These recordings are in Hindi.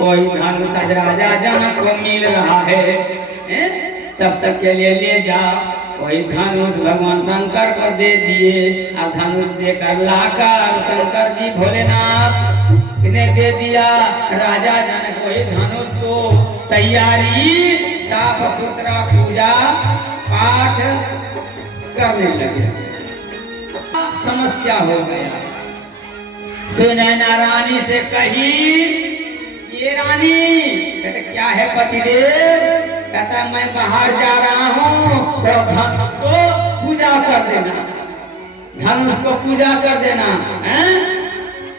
कोई धनुष आज राजा जनक को मिल रहा है, तब तक के लिए ले जा। कोई धनुष भगवान शंकर को दे दिए। अब धनुष देकर लाकर शंकर जी भोलेनाथ ने दे दिया। राजा जनक वही धनुष को तैयारी साफ सुथरा पूजा पाठ करने लगे। समस्या हो गया। सुनैना रानी से कही, ये रानी कहते क्या है पतिदेव? कहता मैं बाहर जा रहा हूँ तो धनुष को पूजा कर देना, धनुष को पूजा कर देना है?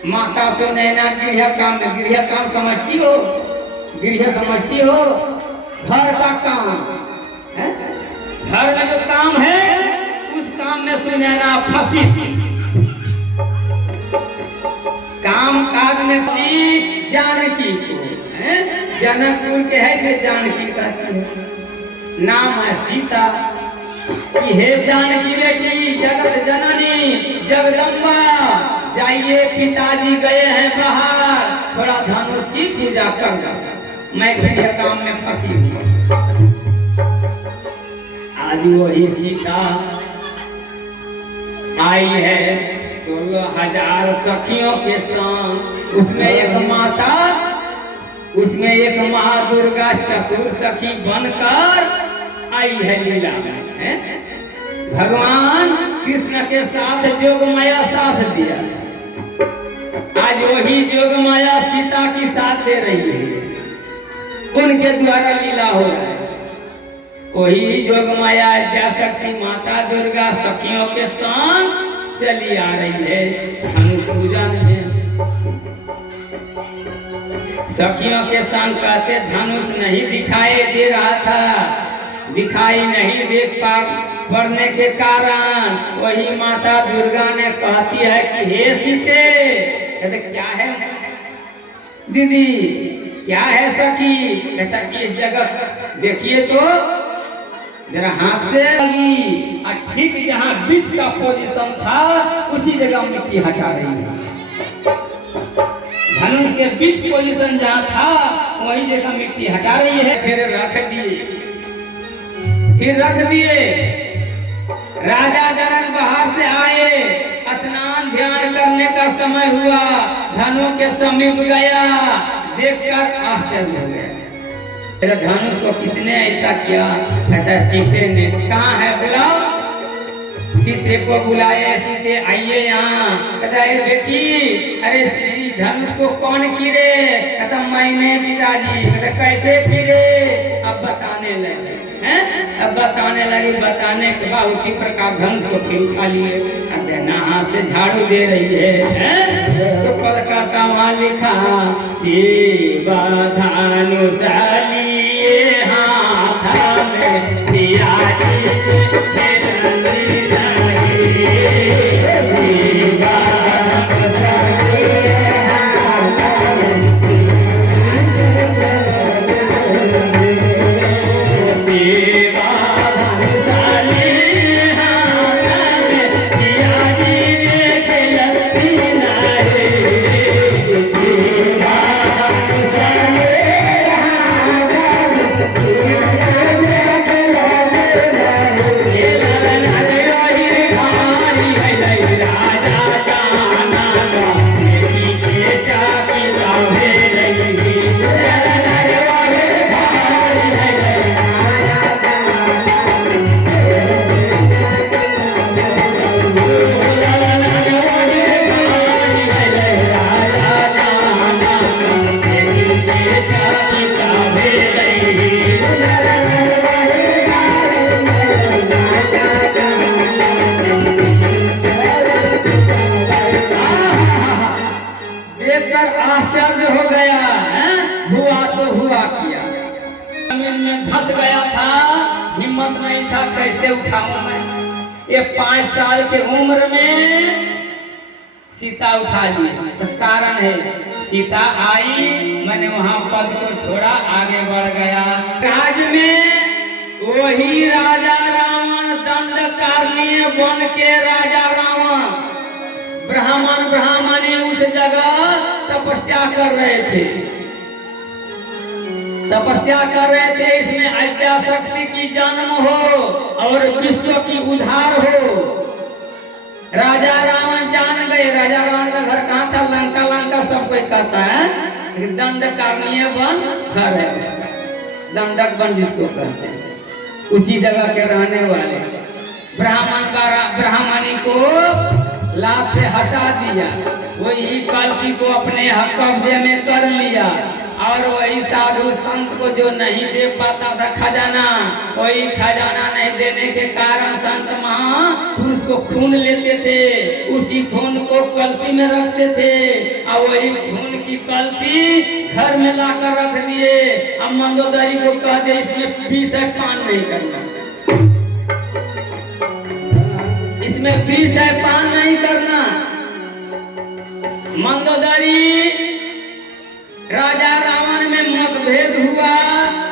माता सुनैना गृह काम समझती हो? गृह समझती हो? घर का काम है, घर में जो काम है उस काम में सुनैना फंसी थी। काम काज में थी जानकी को, जनकपुर के है से जानकी कहती है। नाम है सीता कि हे जानकी बेटी, जगत जननी जगदम्बा, जाइए पिताजी गए हैं बाहर, थोड़ा धनुष की पूजा कर दो, मैं गृह काम में फंसी हूँ। आज वही सीता आई है 16,000 सखियों के संग। उसमें एक महादुर्गा चतुर सखी बनकर आई है लीला में। भगवान कृष्ण के साथ जोगमाया साथ दिया। आज वही जोगमाया सीता की साथ दे रही है, उनके द्वारा लीला हो रहा है। वही जोगमाया आद्याशक्ति माता दुर्गा सखियों के संग चली आ रही है धनुष पूजा में। सखियों के संग कहते धनुष नहीं दिखाई दे रहा था, दिखाई नहीं दे पड़ने के कारण वही माता दुर्गा ने कहती है कि हे सीते, कहते क्या है दीदी, क्या है सखी? कहता इस जगह देखिए तो जरा हाथ से लगी, और ठीक जहाँ बीच का पोजीशन था उसी जगह मिट्टी हटा रही है। धनुष के बीच पोजीशन जहाँ था वही जगह मिट्टी हटा रही है। फिर रख दिए। राजा जनक बाहर से आए, स्नान ध्यान करने का समय हुआ, धनुष के समीप गया, देखकर आश्चर्य हो गया। धनुष को किसने ऐसा किया? कहता सीते ने। कहाँ है? बुलाओ। सीते को बुलाए, सीते आइए यहाँ। कहता है बेटी, अरे धनुष को कौन कीरे? कहता मैंने पिताजी। कहता कैसे कीरे? अब बताने लगे हैं, अब बताने लगी। बताने के बाद उसी प्रकार धनुष को फिर उठा लिए। अब ना हाथ से झाड़ू दे रही है, तो पद का वहाँ लिखा शिवा धनुष लिए हाथ में सियाजी कैसे उठाऊं मैं? ये 5 साल के उम्र में सीता उठा ली। तो कारण है सीता आई, मैंने वहां पद को छोड़ा, आगे बढ़ गया। राज में वही राजा रावण दंड कार्य बन के राजा रावण ब्राह्मणी उस जगह तपस्या कर रहे थे। तपस्या कर रहे थे, इसमें अद्या शक्ति की जन्म हो और विश्व की उद्धार हो। राजा रावण जान गए। राजा रावण का घर कहाँ था? लंका। लंका सब कोई कहता है, दंडकारण्य वन घर है, दंडक वन जिसको कहते हैं, उसी जगह के रहने वाले। ब्राह्मणी को लाभ से हटा दिया, वही कलसी को अपने कब्जे में कर लिया, और वही साधु संत को जो नहीं दे पाता था खजाना, वही खजाना नहीं देने के कारण संत महापुरुष को खून लेते थे, उसी खून को कलसी में रखते थे, और वही खून की कलसी घर में लाकर रख दिए। अब मंदोदरी को कह दे इसमें विष है, पान नहीं करना, इसमें विष है, पान नहीं करना। मंदोदरी राजा रावण में मतभेद हुआ,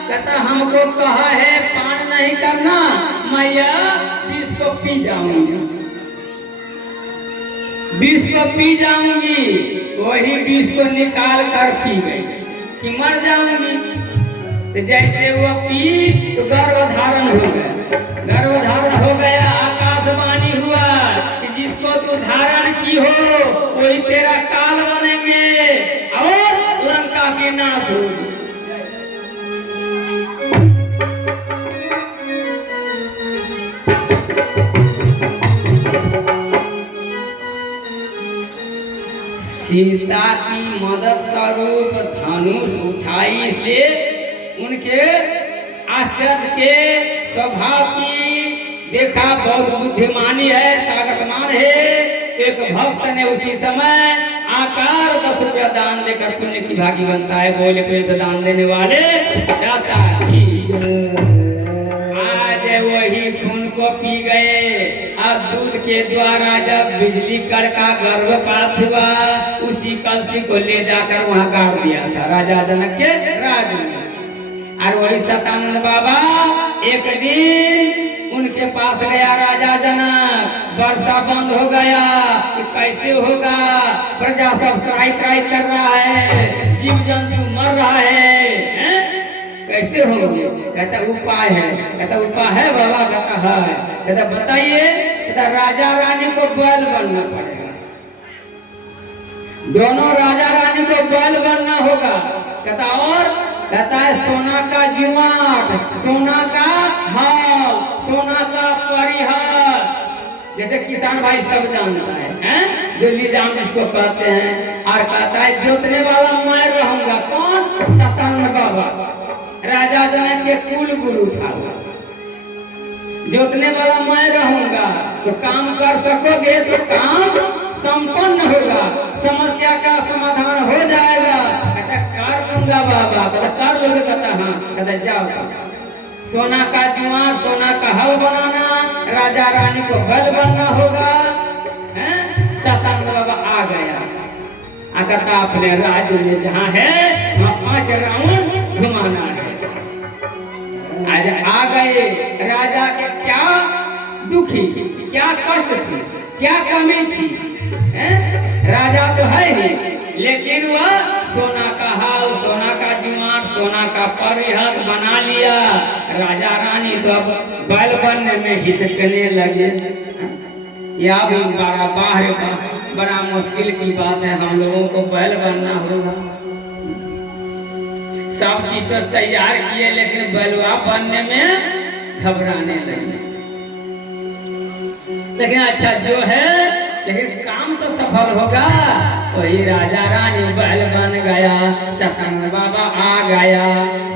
कहता हमको कहा है पान नहीं करना, मैं विष को पी जाऊंगी, विष को पी जाऊंगी। वही विष को निकाल कर पी गई कि मर जाऊंगी। तो जैसे वो पी तो गर्भधारण हो गया, गर्भधारण हो गया। आकाशवाणी हुआ कि जिसको तू धारण की हो वही तेरा काल बनेंगे और लंका की नाश होगी। सीता की मदद स्वरूप धनुष उठाई से उनके आश्चर्य के स्वभाव की देखा, बहुत बुद्धिमानी है, ताकतमान है। एक भक्त ने उसी समय आकार 10 रुपया दान देकर पुण्य की भागी बनता है। बोले तो दान देने वाले जाता है। आज वही खून को पी गए। अब दूध के द्वारा जब बिजली कड़का गर्भपात हुआ, उसी कलसी को ले जाकर वहां गाड़ दिया था राजा जनक के राज में। और वही सतानंद बाबा एक दिन उनके पास गया राजा जनक, वर्षा बंद हो गया कि कैसे होगा, प्रजा सब त्राई त्राई कर रहा है, जीव जंतु मर रहा है, कैसे होंगे? कहता उपाय है। कहता उपाय है बाबा? कहता है। कहता बताइए। कहता राजा रानी को बैल बनना पड़ेगा, दोनों राजा रानी को बैल बनना होगा। कहता और? कहता है सोना का जुआट, सोना का हाल, सोना का परिहार, जैसे किसान भाई सब जानता है, जो निजाम जिसको कहते हैं। और कहता है जोतने वाला मैं रहूंगा। कौन? सतानंद बाबा, राजा जनक के कुल गुरु था। जोतने वाला मैं रहूंगा तो काम कर सकोगे, तो काम संपन्न होगा, समस्या का समाधान हो जाएगा। कहता कर दूंगा बाबा। कहता कर लोगे? कहता हाँ। कहता जाओ, सोना का जुआर, सोना का हल बनाना, राजा रानी को बल बनना होगा। सतानंद बाबा आ गया। कहता अपने राज्य में जहाँ है वहाँ 5 राउंड घुमाना है। आज आ गए। राजा के क्या दुखी थी, क्या कष्ट थी, क्या कमी थी, राजा तो है ही, लेकिन वह सोना का हाल, सोना का जुआर, सोना का परिहर बना लिया। राजा रानी तो अब बैल बनने में हिचकने लगे। या भी बड़ा मुश्किल की बात है, हम लोगों को बैल बनना होगा। सब चीज तो तैयार किए, लेकिन बैलवा बनने में घबराने लगे। लेकिन अच्छा जो है, लेकिन काम तो सफल होगा। वही राजा रानी बैल बन गया। सतानंद बाबा आ गया।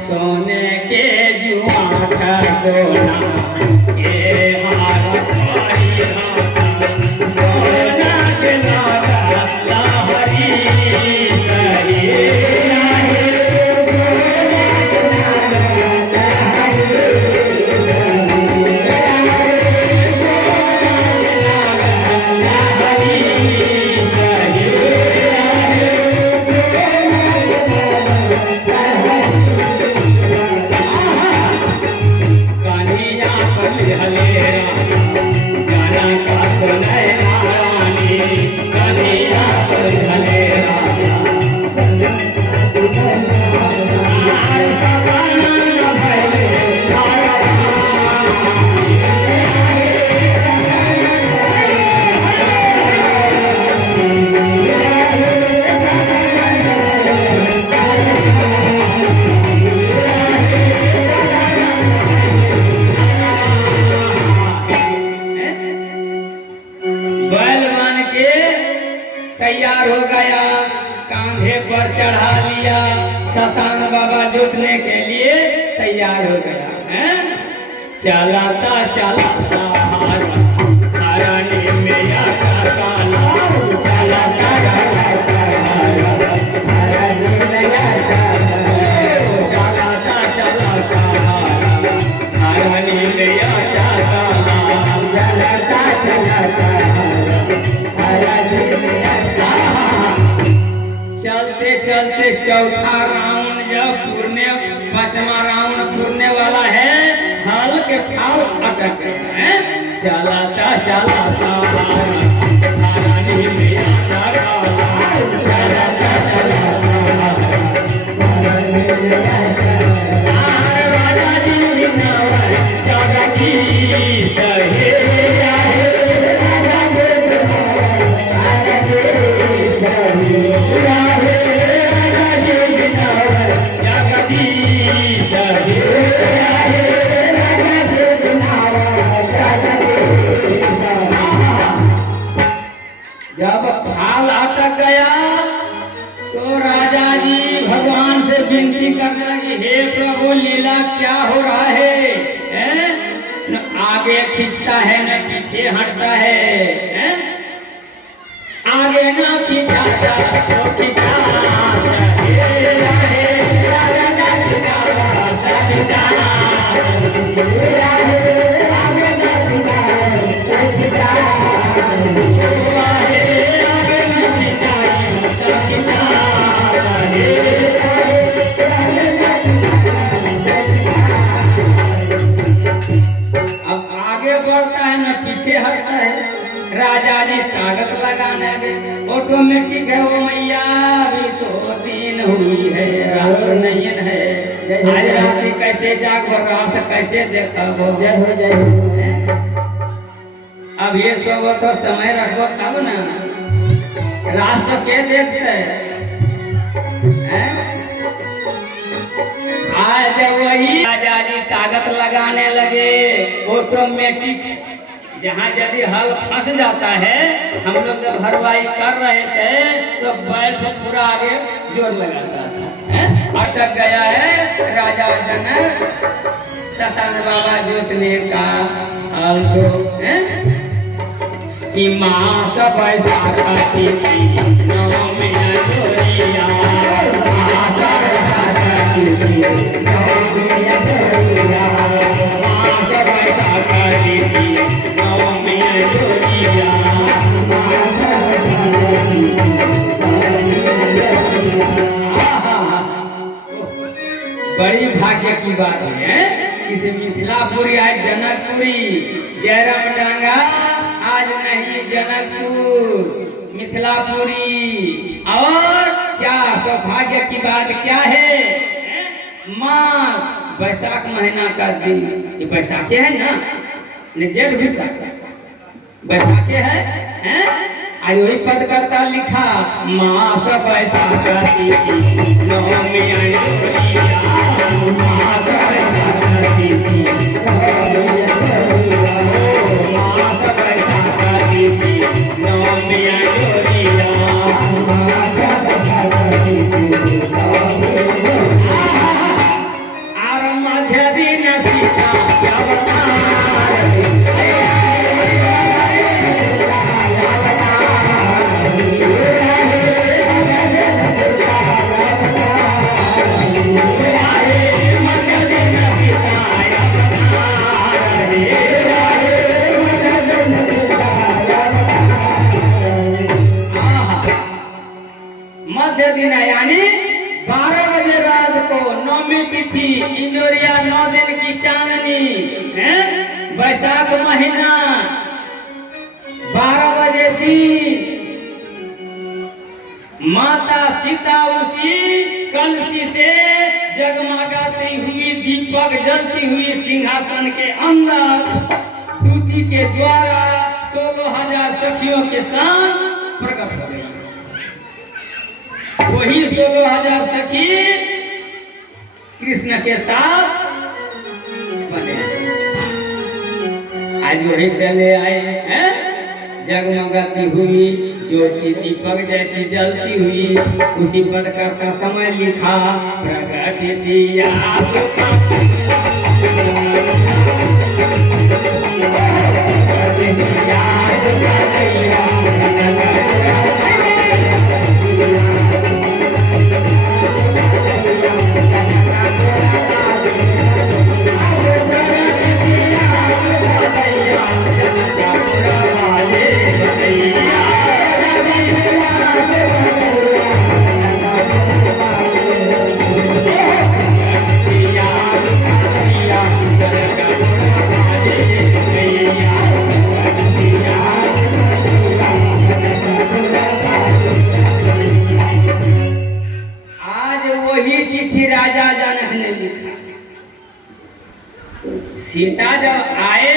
सोने के जुआट सोना के हार, सोना के नारा लहरी कन्हैया बाबा जोतने के लिए तैयार हो गया है। चलाता चलाता हारानी में आका काला, चलाता चलाता हारानी में आका, चलाता चलाता हारानी में आका काला, चलाता चलाता हारानी में आका। चलते चलते चौथा राउंड जब पूरने, पांचवा राउंड पूरने वाला है, हल के फाल अटक गए हैं। चलाता चलाता हारानी में आका काला, चलाता चलाता हारानी में आका, राजा जी नवर राजा जी सहे आए, राजा जी राजा जी जब थाल अटक गया तो राजा जी भगवान से विनती करने लगी, हे प्रभु लीला क्या हो रहा है? न आगे खींचता है न पीछे हटता है, आगे न खींचाता तो खींचाता अब आगे बढ़ता है न पीछे हटता है। राजा जी ताकत लगाने लगे, ऑटोमेटिक है वो मैया, अभी तो दिन हुई है, रात नहीं है, आज रात कैसे जाग रात से कैसे देखा हो जाए। अब ये सब तो समय रखो तब ना, राष्ट्र के देखते हैं। आज वही राजा जी ताकत लगाने लगे, ऑटोमेटिक जहाँ यदि हल फंस जाता है, हम लोग जब हरवाई कर रहे थे तो बैल को पूरा आगे जोर लगाता था, अटक गया है। राजा जनक सतान बाबा जोतने का हल को कि माँ सब ऐसा करती थी नौ में जोरिया, माँ सब ऐसा करती थी नौ में जोरिया, माँ सब ऐसा करती थी नौ में जोरिया, माँ सब ऐसा करती थी बड़ी भाग्य की बात है। इस मिथिलापुरी आज जनकपुरी, जयराम डांगा आज नहीं जनकपुर, मिथिलापुरी। और क्या सौभाग्य की बात क्या है? मास बैसाख महीना का दिन, ये बैसाखे है ना, जेठ विशाख बैसाखे है, आज वही पद करता लिखा, मास बैसाख करती थी नौ में जोरिया, मास बैसाख करती थी नौ में जोरिया, मास बैसाख करती थी नौ में जोरिया, मास बैसाख करती थी नौ में जोरिया। और मध्य दिन सीता क्या बता मध्य दिन यानी 12 बजे रात को नौमी तिथि, इंजोरिया 9 दिन की चांदनी, बैसाख महीना 12 बजे दिन माता सीता उसी कलशी से जगमगाती हुई, दीपक जलती हुई सिंहासन के अंदर दूती के द्वारा 16,000 सखियों के साथ प्रकट हो गई। वही 16,000 सखी कृष्ण के साथ बने, आज वही चले आए हैं, जगमगाती हुई ज्योति दीपक जैसी जलती हुई, उसी पद करता समय लिखा, प्रकट जगति सिया राजा जनक ने लिखा। सीता जब आए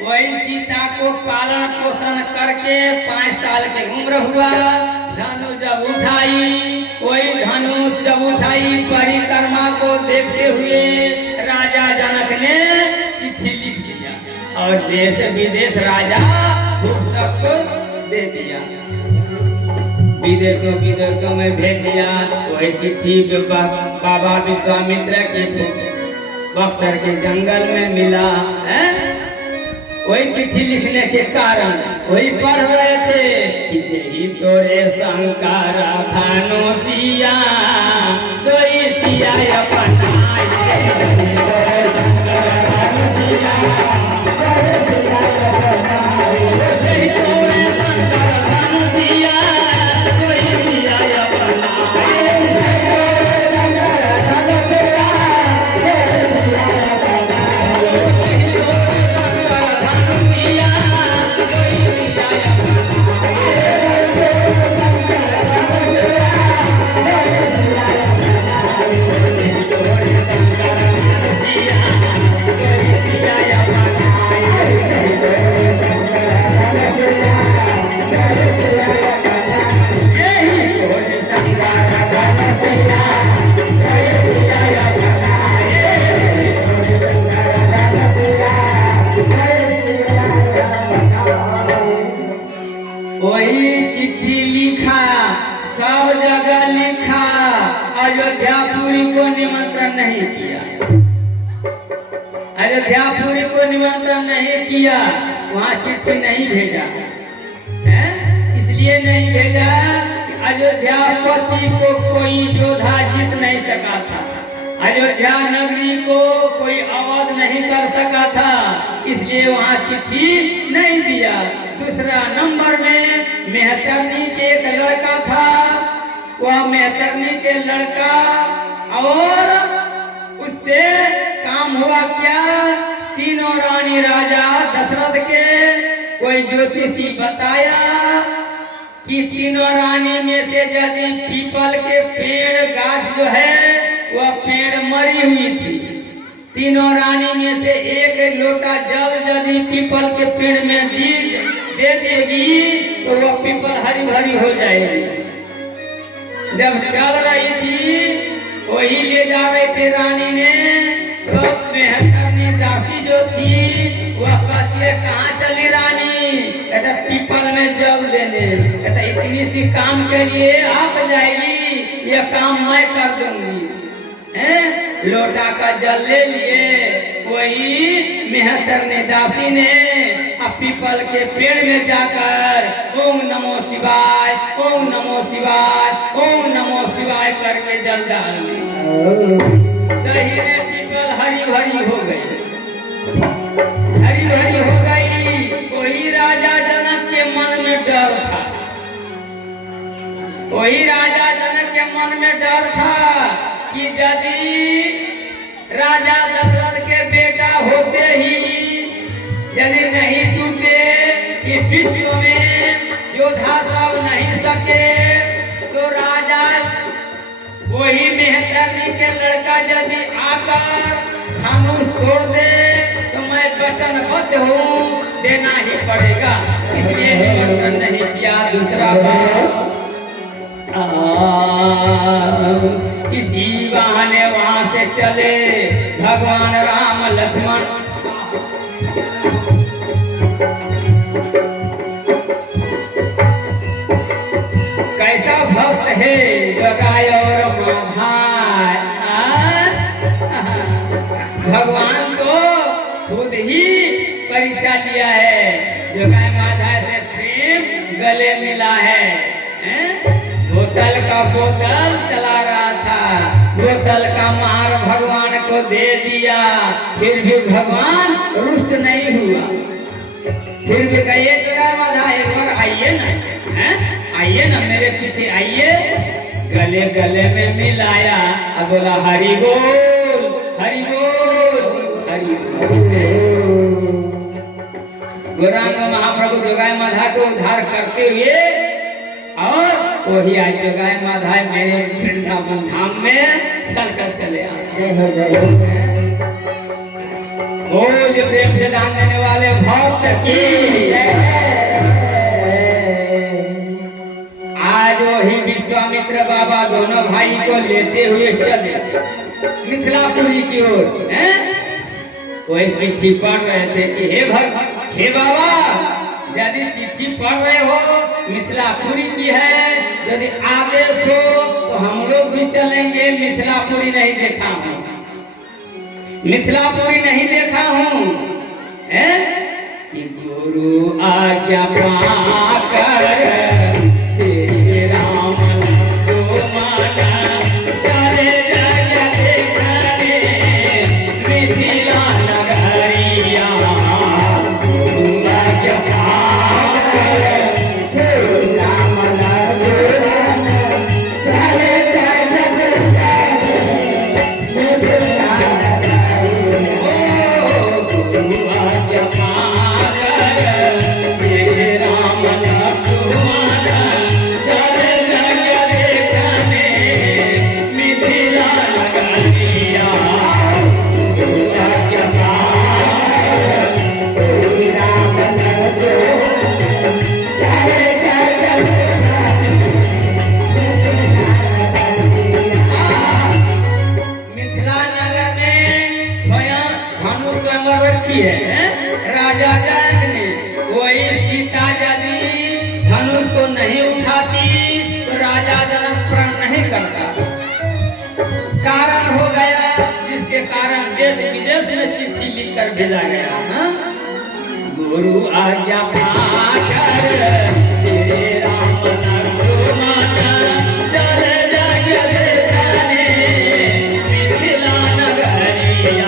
वही सीता को पालन पोषण करके 5 साल की उम्र हुआ। धनुष जब उठाई वही धनुष जब उठाई परिक्रमा को देखते हुए राजा जनक ने चिट्ठी लिख दिया और देश विदेश राजा सबको दे दिया, विदेशों में भेज दिया। वही चिट्ठी बाबा विश्वामित्र के बक्सर के जंगल में मिला है। वही चिट्ठी लिखने के कारण वही पढ़ रहे थे कि तोरे शंकर भानु सिया सोई सिया अपना अयोध्यापुरी को निमंत्रण नहीं किया। अयोध्यापुरी को निमंत्रण नहीं किया, वहाँ चिट्ठी नहीं भेजा है। इसलिए नहीं भेजा कि अयोध्यापति को कोई योद्धा जीत नहीं सका था, अयोध्या नगरी को कोई अवध नहीं कर सका था, इसलिए वहाँ चिट्ठी नहीं दिया। दूसरा नंबर में मेहतरनी के एक लड़का था, वह मेहतरनी के लड़का और उससे काम हुआ क्या, तीनों रानी राजा दशरथ के कोई ज्योतिषी बताया कि तीनों रानी में से यदि पीपल के पेड़ गाछ जो है वह पेड़ मरी हुई थी, तीनों रानी में से एक लोटा जल यदि पीपल के पेड़ में दे देगी तो वह पीपल हरी भरी हो जाएगी। जब चल रही थी वही ले जा रहे थे रानी ने, तो मेहतरनी दासी जो थी वह कहती है कहाँ चली रानी, कहता पीपल में जल देने, कहता इतनी सी काम के लिए आप जाएगी, यह काम मैं कर दूंगी। लोटा का जल ले लिए, वही मेहतरनी दासी ने पीपल के पेड़ में जाकर ओम नमो शिवाय ओम नमो शिवाय ओम नमो शिवाय करके जल डाल सही में पीपल हरी भरी हो गई, हरी भरी हो गई। वही राजा जनक के मन में डर था, वही राजा जनक के मन में डर था कि यदि राजा दशरथ के बेटा होते ही यदि नहीं टूटे कि विश्व में योद्धा सब नहीं सके, तो राजा वही मेहतरनी के लड़का यदि आकर धनुष तोड़ दे तो मैं वचनबद्ध हूँ, देना ही पड़ेगा, इसलिए निमंत्रण नहीं किया। दूसरा बात किसी बहाने वहां से चले भगवान राम लक्ष्मण, कैसा भक्त है जगाय और माधाय, भगवान को खुद ही परीक्षा दिया है। जोगाई माधव से प्रेम गले मिला है, बोतल का बोतल चला रहा था, बोतल का मार भगवान को दे दिया, फिर भी भगवान रुष्ट नहीं हुआ। फिर भी कहिए जोगाई माधव एक बार आइए ना, आइए ना मेरे पीछे आइए। गले गले में मिलाया, अब बोला हरि बोल हरि बोल हरि बोल। गौरांग महाप्रभु जोगाई माधव को उद्धार करते हुए और वही आज जोगाई माधव मेरे वृंदावन धाम में चलकर चले आए। बोल प्रेम से दान देने वाले भक्त की। आज वही विश्वामित्र बाबा दोनों भाई को लेते हुए चले मिथिलापुरी की ओर। कोई चिट्ठी पढ़ रहे थे कि हे बाबा, यदि चिट्ठी पढ़ रहे हो मिथिलापुरी की है, यदि आदेश हो तो हम लोग भी चलेंगे। मिथिलापुरी नहीं देखा हूँ, मिथिलापुरी नहीं देखा हूँ। गुरु आज्ञा पाकर राजा जनक ने। वही सीता यदि धनुष को नहीं उठाती तो राजा जनक प्रण नहीं करता। कारण हो गया जिसके कारण देश विदेश में चिट्ठी लिखकर भेजा गया। गुरु आज्ञा पाकर श्री राम चले जाइए मिथिला नगरिया।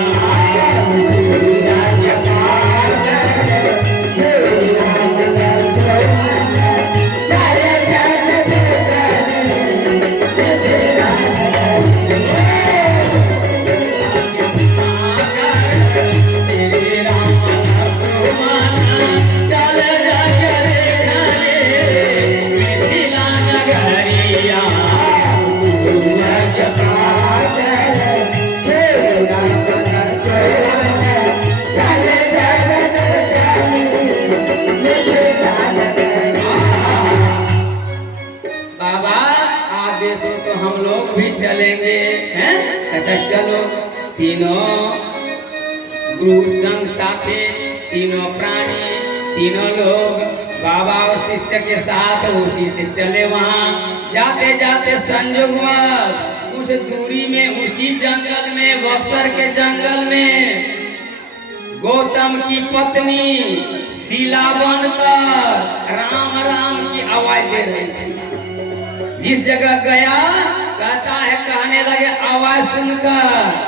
चलो तीनों गुरु संग साथे, तीनों प्राणी, तीनों लोग बाबा और शिष्य के साथ उसी से चले। वहाँ जाते जाते संयोगवश कुछ दूरी में उसी जंगल में, बक्सर के जंगल में, गौतम की पत्नी शीला बनकर राम राम की आवाज दे रही थी। जिस जगह गया कहता है, कहने लगे आवाज सुनकर